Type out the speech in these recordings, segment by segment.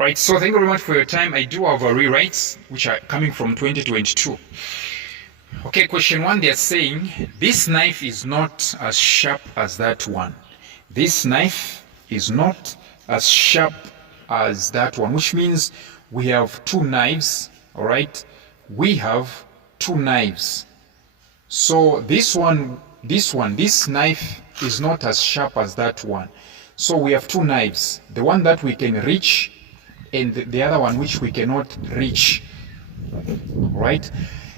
Alright, so thank you very much for your time. I do have rewrites which are coming from 2022. Okay, question 1, they are saying this knife is not as sharp as that one. This knife is not as sharp as that one, which means we have two knives. Alright, we have two knives. So this knife is not as sharp as that one. So we have two knives, the one that we can reach and the other one which we cannot reach. Right?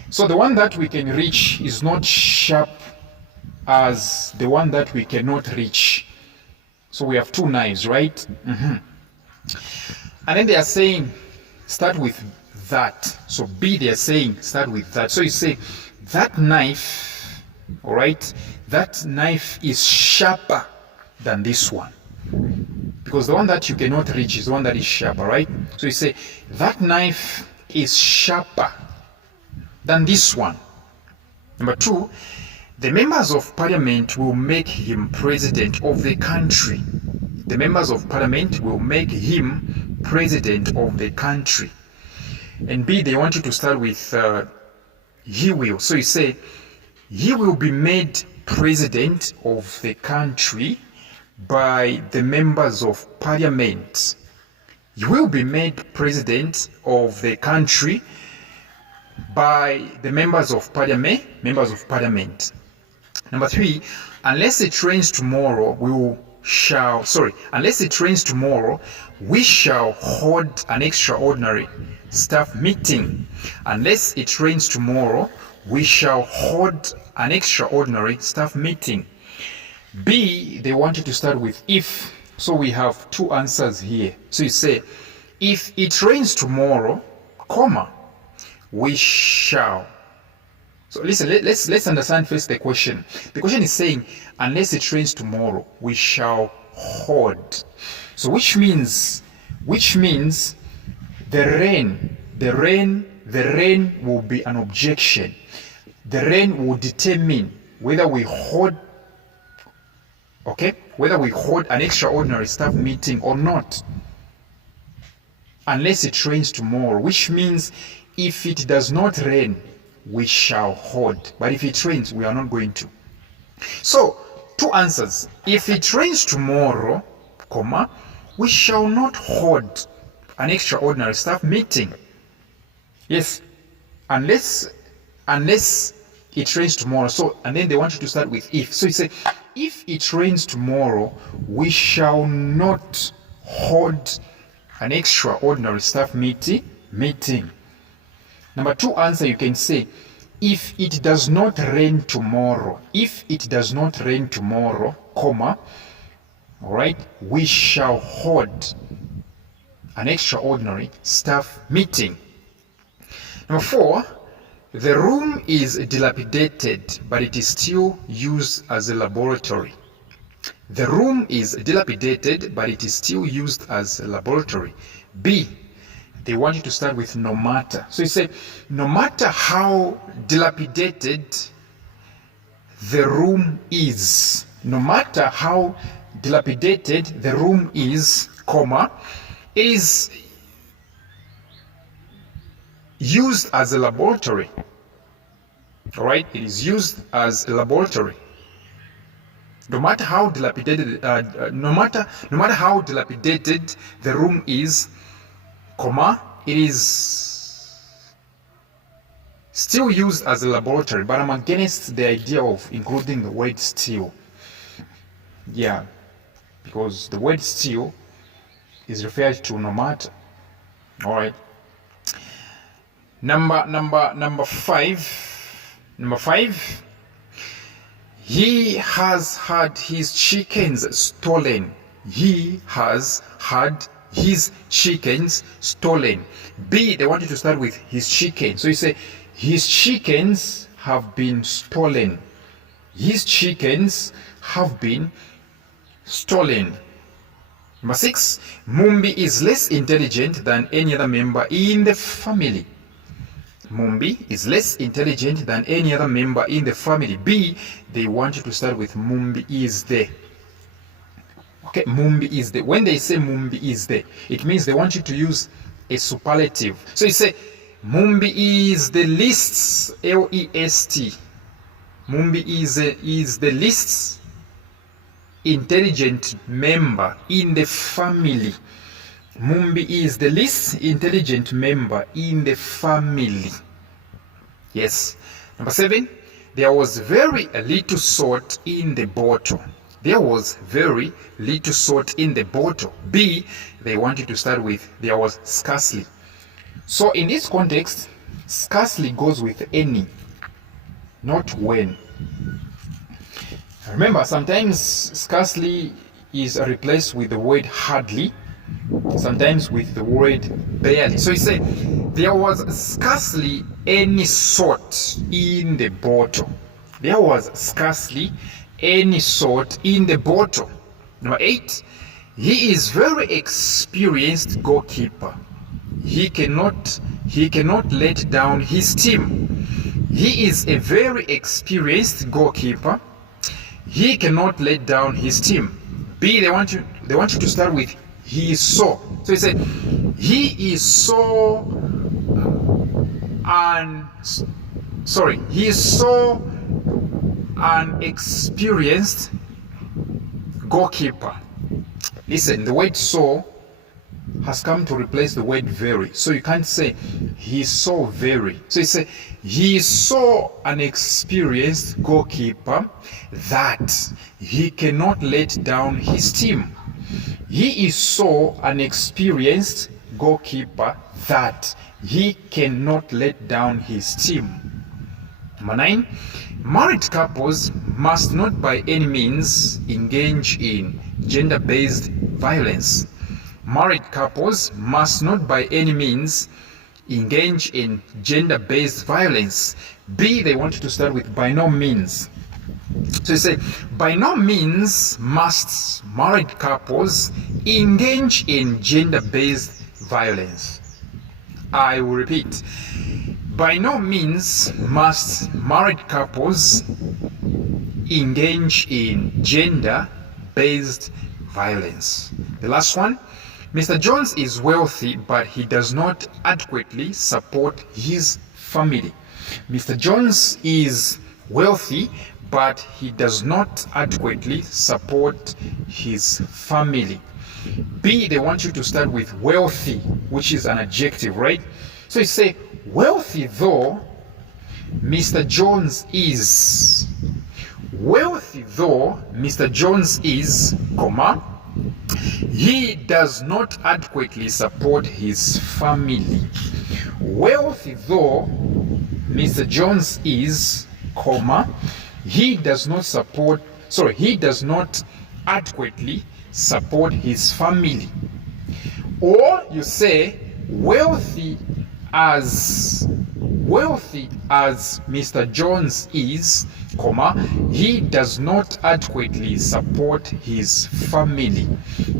So the one that we can reach is not sharp as the one that we cannot reach. So we have two knives, right? And then they are saying start with that. So B, they are saying start with that. So you say that knife, all right, that knife is sharper than this one, because the one that you cannot reach is the one that is sharper, right? So you say that knife is sharper than this one. Number 2, the members of parliament will make him president of the country. The members of parliament will make him president of the country. And B, they want you to start with he will. So you say he will be made president of the country by the members of parliament. He will be made president of the country by the members of parliament. Number 3, unless it rains tomorrow, we shall hold an extraordinary staff meeting. Unless it rains tomorrow, we shall hold an extraordinary staff meeting. B, they want you to start with if. So we have two answers here. So you say, if it rains tomorrow, comma, we shall. So listen, let's understand first the question. The question is saying, unless it rains tomorrow, we shall hold. So which means the rain will be an objection. The rain will determine whether we hold, whether we hold an extraordinary staff meeting or not. Unless it rains tomorrow, which means if it does not rain, we shall hold. But if it rains, we are not going to. So, two answers. If it rains tomorrow, comma, we shall not hold an extraordinary staff meeting. Yes, unless it rains tomorrow. So, and then they want you to start with if. So you say, if it rains tomorrow, we shall not hold an extraordinary staff meeting. Number 2 answer, you can say, if it does not rain tomorrow, comma, all right, we shall hold an extraordinary staff meeting. Number 4, the room is dilapidated, but it is still used as a laboratory. The room is dilapidated, but it is still used as a laboratory. B, they want you to start with no matter. So you say, no matter how dilapidated the room is, no matter how dilapidated the room is, comma, it is used as a laboratory. All right, it is used as a laboratory. No matter how dilapidated, no matter how dilapidated the room is, comma, it is still used as a laboratory. But I'm against the idea of including the word still. Yeah, because the word still is referred to no matter. All right. Number 5. He has had his chickens stolen. He has had his chickens stolen. B, they want you to start with his chicken. So you say, his chickens have been stolen. His chickens have been stolen. Number 6, Mumbi is less intelligent than any other member in the family. Mumbi is less intelligent than any other member in the family. B, they want you to start with Mumbi is the. Okay, Mumbi is the. When they say Mumbi is the, it means they want you to use a superlative. So you say Mumbi is the least, L-E-S-T. Mumbi is the least intelligent member in the family. Mumbi is the least intelligent member in the family. Yes. Number 7, there was very little salt in the bottle. There was very little salt in the bottle. B, they want you to start with there was scarcely. So in this context, scarcely goes with any, not when. Remember, sometimes scarcely is replaced with the word hardly, sometimes with the word barely. So you say there was scarcely any salt in the bottle. There was scarcely any salt in the bottle. Number 8, he is very experienced goalkeeper. He cannot let down his team. He is a very experienced goalkeeper. He cannot let down his team. B, they want you to start with he is so. So he said he is so an experienced goalkeeper. Listen, the word so has come to replace the word very. So you can't say he's so very. So you say he is so an experienced goalkeeper that he cannot let down his team. He is so an experienced goalkeeper that he cannot let down his team. Number 9, married couples must not by any means engage in gender-based violence. Married couples must not by any means engage in gender-based violence. B, they want you to start with by no means. So you say, by no means must married couples engage in gender-based violence. I will repeat. By no means must married couples engage in gender-based violence. The last one, Mr. Jones is wealthy, but he does not adequately support his family. Mr. Jones is wealthy, but he does not adequately support his family. B, they want you to start with wealthy, which is an adjective, right? So you say, wealthy though Mr. Jones is. Wealthy though Mr. Jones is, comma, he does not adequately support his family. Wealthy though Mr. Jones is, comma, he does not adequately support his family. Or you say wealthy as Mr. Jones is, comma, he does not adequately support his family.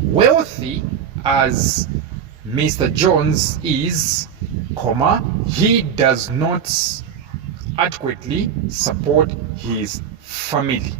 Wealthy as Mr. Jones is, comma, he does not adequately support his family.